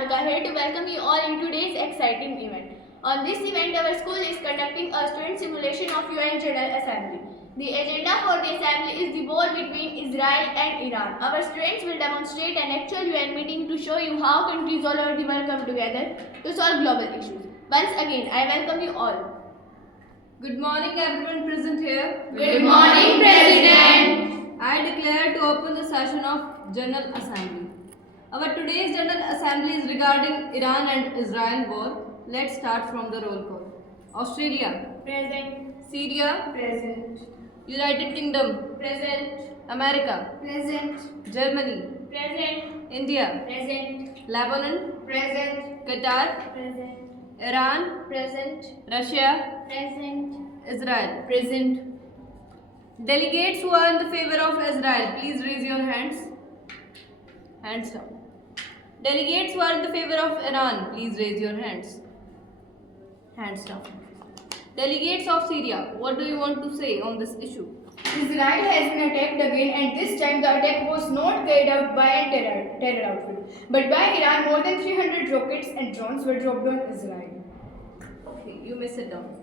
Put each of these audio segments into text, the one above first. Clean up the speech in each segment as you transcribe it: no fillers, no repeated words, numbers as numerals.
Anamika here to welcome you all in today's exciting event. On this event, our school is conducting a student simulation of UN General Assembly. The agenda for the assembly is the war between Israel and Iran. Our students will demonstrate an actual UN meeting to show you how countries all over the world come together to solve global issues. Once again, I welcome you all. Good morning everyone present here. Good morning, President. I declare to open the session of General Assembly. Our today's General Assembly is regarding Iran and Israel war. Let's start from the roll call. Australia, Present. Syria, Present. United Kingdom, Present. America, Present. Germany, Present. India, Present. Lebanon, Present. Qatar, Present. Iran, Present. Russia, Present. Israel. Present. Delegates who are in the favor of Israel, please raise your hands. Hands down. Delegates who are in the favor of Iran, please raise your hands. Hands down. Delegates of Syria, what do you want to say on this issue? Israel has been attacked again, and this time the attack was not carried out by a terror outfit, but by Iran. More than 300 rockets and drones were dropped on Israel. Okay, you may sit down.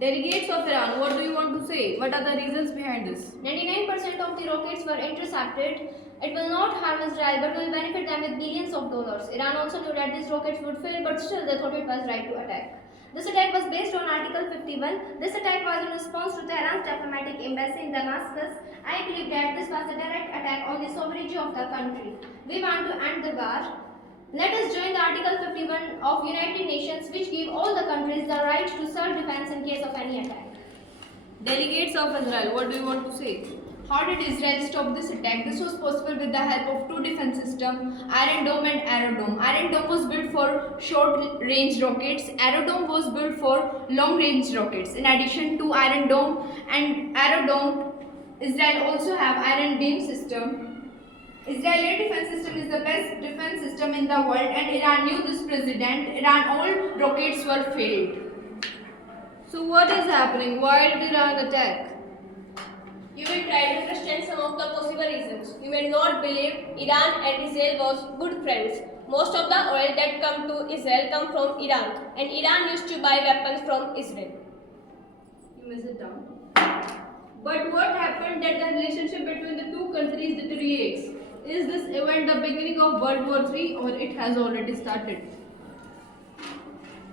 Delegates of Iran, what do you want to say? What are the reasons behind this? 99% of the rockets were intercepted. It will not harm Israel, but will benefit them with billions of dollars. Iran also knew that these rockets would fail, but still they thought it was right to attack. This attack was based on Article 51. This attack was in response to Tehran's diplomatic embassy in Damascus. I believe that this was a direct attack on the sovereignty of the country. We want to end the war. Let us join the Article 51 of United Nations, which give all the countries the right to self-defense in case of any attack. Delegates of Israel, what do you want to say? How did Israel stop this attack? This was possible with the help of two defense systems, Iron Dome and Arrow Dome. Iron Dome was built for short-range rockets. Arrow Dome was built for long-range rockets. In addition to Iron Dome and Arrow Dome, Israel also have Iron Beam system. Israeli defense system is the best defense system in the world, and Iran knew this president. Iran all rockets were failed. So what is happening? Why did Iran attack? You will try to understand some of the possible reasons. You may not believe Iran and Israel was good friends. Most of the oil that come to Israel come from Iran, and Iran used to buy weapons from Israel. You may sit down. But what happened that the relationship between the two countries deteriorates? Is this event the beginning of World War III or it has already started?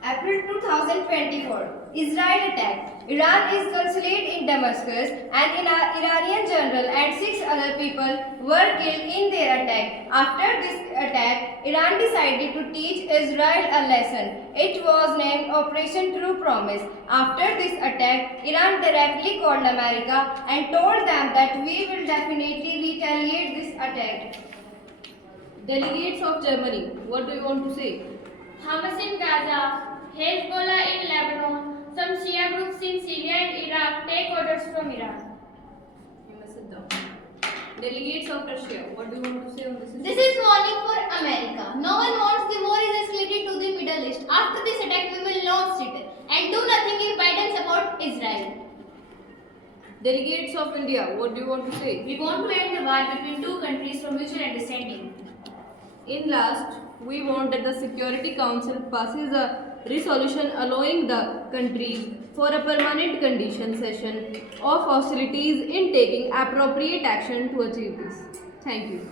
April 2024, Israel attacked. Iran is consulate in Damascus, and an Iranian general and 6 other people were killed in their attack. After this attack, Iran decided to teach Israel a lesson. It was named Operation True Promise. After this attack, Iran directly called America and told them that we will definitely retaliate this attack. Delegates of Germany, what do you want to say? Hamas in Gaza, Hezbollah in Lebanon, some Shia groups in Syria and Iraq take orders from Iran. You may sit down. Delegates of Russia, what do you want to say on this issue? This is warning for America. No one wants the war is escalated to the Middle East. After this attack, we will not sit and do nothing if Biden support Israel. Delegates of India, what do you want to say? We want to end the war between two countries from mutual understanding. In last, we want that the Security Council passes a resolution allowing the countries for a permanent condition session of hostilities in taking appropriate action to achieve this. Thank you.